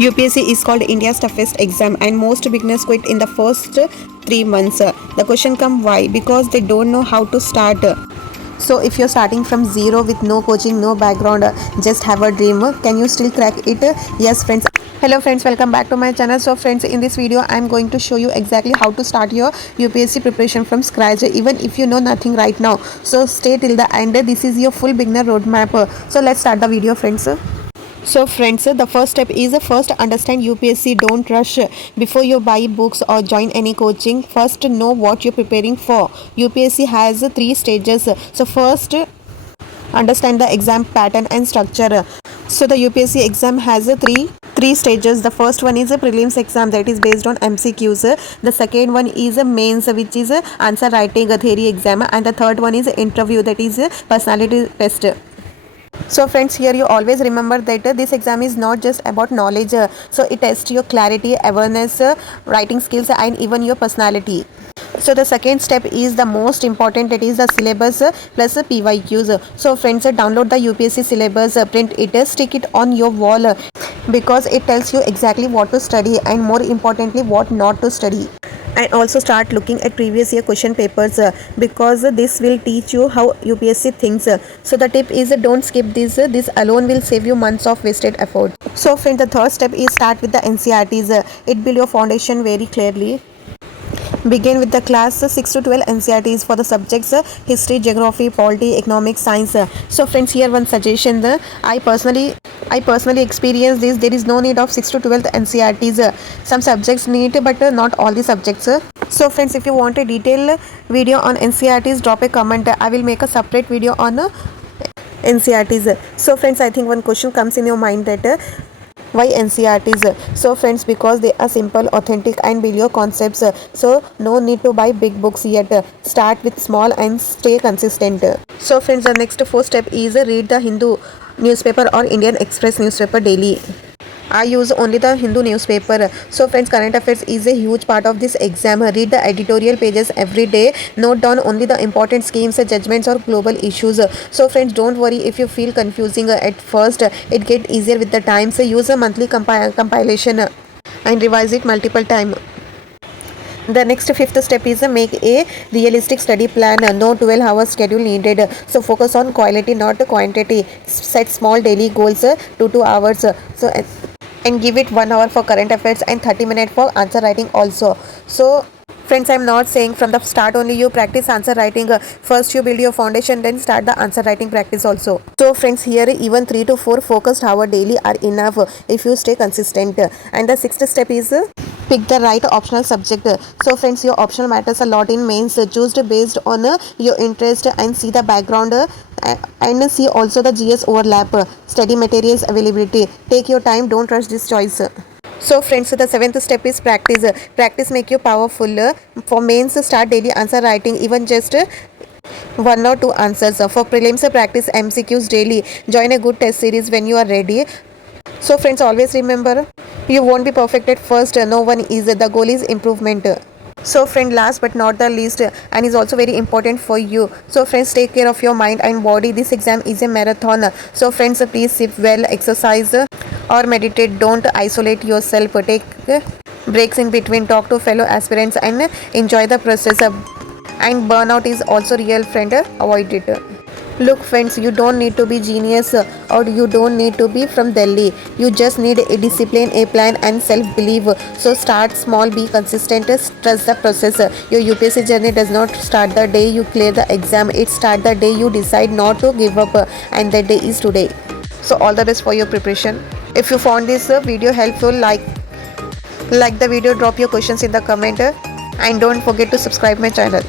UPSC is called India's toughest exam and most beginners quit in the first 3 months. The question come why? Because they don't know how to start. So if you're starting from zero with no coaching, no background, just have a dream, can you still crack it? Yes friends. Hello friends, welcome back to my channel. So friends, in this video I'm going to show you exactly how to start your UPSC preparation from scratch, even if you know nothing right now. So stay till the end. This is your full beginner roadmap. So let's start the video friends. So friends, the first step is first understand UPSC. Don't rush before you buy books or join any coaching. First know what you're preparing for. UPSC has 3 stages. So first understand the exam pattern and structure. So the UPSC exam has three stages. The first one is a prelims exam that is based on MCQs. The second one is a mains, which is a answer writing, a theory exam, and the third one is a interview, that is a personality test. So friends, here you always remember that this exam is not just about knowledge. So it tests your clarity, awareness, writing skills, and even your personality. So the second step is the most important, that is the syllabus plus PYQs. So friends, download the UPSC syllabus, print it, stick it on your wall, because it tells you exactly what to study and more importantly what not to study. And also start looking at previous year question papers, because this will teach you how UPSC thinks. So the tip is don't skip this. This alone will save you months of wasted effort. So friends, the third step is start with the NCERTs. It builds your foundation very clearly. Begin with the class 6 to 12 NCERTs for the subjects history, geography, polity, economics, science. So friends, here one suggestion. I personally experienced this. There is no need of 6 to 12 NCERTs. Some subjects need, but not all the subjects. So friends, if you want a detailed video on NCERTs, drop a comment. I will make a separate video on NCERTs. So friends, I think one question comes in your mind, that why NCERTs? So friends, because they are simple, authentic, and build your concepts. So no need to buy big books yet. Start with small and stay consistent. So friends, the next 4th step is read the Hindu newspaper or Indian Express newspaper daily. I use only the Hindu newspaper. So friends, current affairs is a huge part of this exam. Read the editorial pages every day. Note down only the important schemes, judgments, or global issues. So friends, don't worry if you feel confusing at first. It gets easier with the time. So use a monthly compilation and revise it multiple times. The next 5th step is make a realistic study plan. No 12-hour schedule needed. So focus on quality, not quantity. Set small daily goals, 2 hours. And give it 1 hour for current affairs and 30 minutes for answer writing also. So friends, I'm not saying from the start only you practice answer writing. First you build your foundation, then start the answer writing practice also. So friends, here even 3 to 4 focused hours daily are enough if you stay consistent. And the 6th step is pick the right optional subject. So friends, your optional matters a lot in mains. Choose based on your interest and see the background and see also the GS overlap, study materials availability. Take your time, don't rush this choice. So friends, the 7th step is practice. Practice make you powerful. For mains, start daily answer writing, even just 1 or 2 answers. For prelims, practice MCQs daily. Join a good test series when you are ready. So friends, always remember, you won't be perfect at first. No one is. The goal is improvement. So friend, last but not the least, and is also very important for you. So friends, take care of your mind and body. This exam is a marathon. So friends, please sleep well, exercise or meditate. Don't isolate yourself. Take breaks in between. Talk to fellow aspirants and enjoy the process. And burnout is also real, friend. Avoid it. Look friends, you don't need to be genius or you don't need to be from Delhi. You just need a discipline, a plan, and self-belief. So start small, be consistent, trust the process. Your UPSC journey does not start the day you clear the exam. It starts the day you decide not to give up, and that day is today. So all the best for your preparation. If you found this video helpful, like the video, drop your questions in the comment, and don't forget to subscribe my channel.